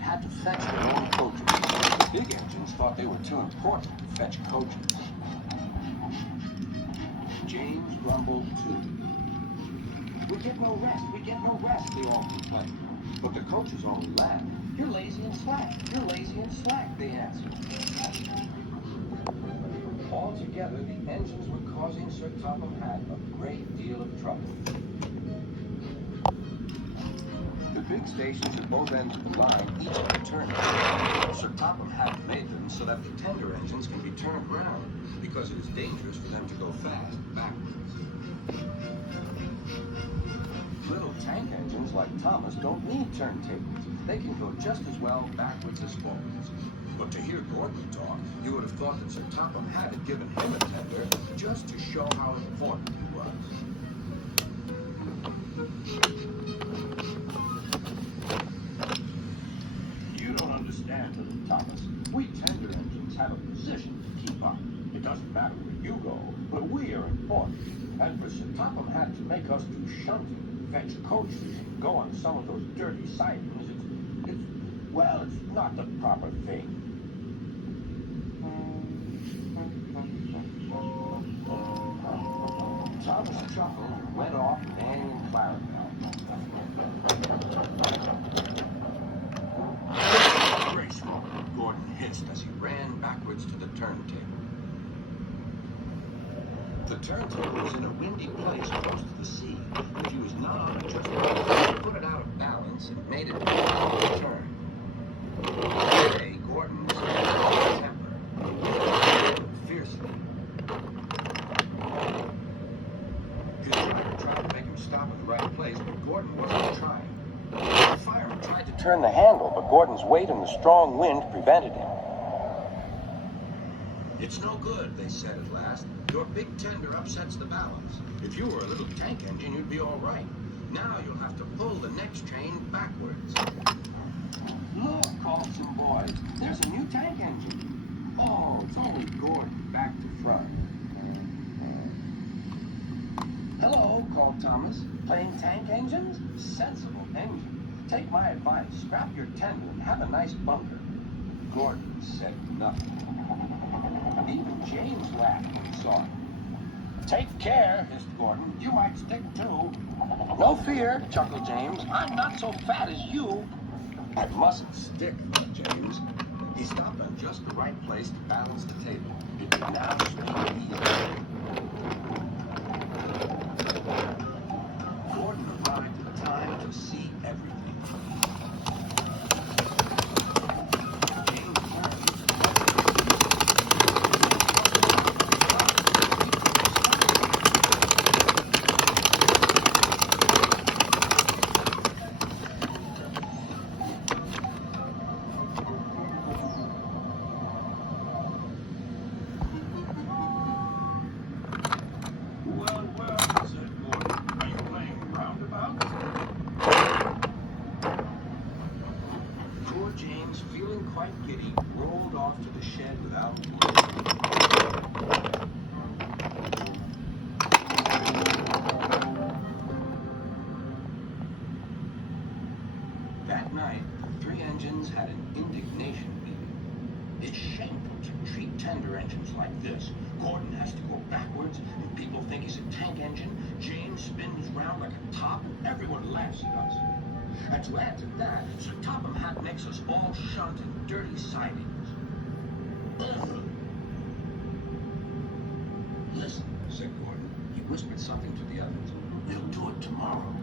had to fetch their own coaches. The big engines thought they were too important to fetch coaches. James grumbled too. We get no rest, they all complained. But the coaches only laughed. You're lazy and slack, they answered. Altogether, the engines were causing Sir Topham Hatt a great deal of trouble. The big stations at both ends of the line each have a turntable. Sir Topham Hatt made them so that the tender engines can be turned around, because it is dangerous for them to go fast backwards. Little tank engines like Thomas don't need turntables. They can go just as well backwards as forwards. But to hear Gordon talk, you would have thought that Sir Topham Hatt had given him a tender just to show how important he was. You don't understand, little Thomas. We tender engines have a position to keep up. It doesn't matter where you go, but we are important. And for Sir Topham Hatt to make us do shunting, fetch coaches, and go on some of those dirty sidings, it's not the proper thing. Thomas chuckled and went off banging clarinet. Graceful, Gordon hissed as he ran backwards to the turntable. The turntable was in a windy place close to the sea. If he was not on it just right, he put it out of balance and made it turn. Today, Gordon was in a temper, fiercely. His driver tried to make him stop in the right place, but Gordon wasn't trying. The fireman tried to turn the handle, but Gordon's weight and the strong wind prevented him. It's no good, they said at last. Your big tender upsets the balance. If you were a little tank engine, you'd be all right. Now you'll have to pull the next chain backwards. Look, called some boys. There's a new tank engine. Oh, it's only Gordon, back to front. Hello, called Thomas. Playing tank engines? Sensible engine. Take my advice. Strap your tender and have a nice bunker. Gordon said nothing. Even James laughed when he saw it. Take care, hissed Gordon. You might stick too. No fear, chuckled James. I'm not so fat as you. I mustn't stick, James. He stopped on just the right place to balance the table. It could now swing easily. Gordon arrived in time to see everything. James, feeling quite giddy, rolled off to the shed without word. That night, the three engines had an indignation meeting. It's shameful to treat tender engines like this. Gordon has to go backwards, and people think he's a tank engine. James spins round like a top, and everyone laughs at us. And to add to that, Sir Topham Hatt makes us all shunt in dirty sidings. Ugh. Listen, said Gordon. He whispered something to the others. We'll do it tomorrow.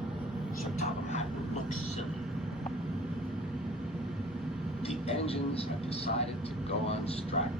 Sir Topham Hatt will look silly. The engines have decided to go on strike.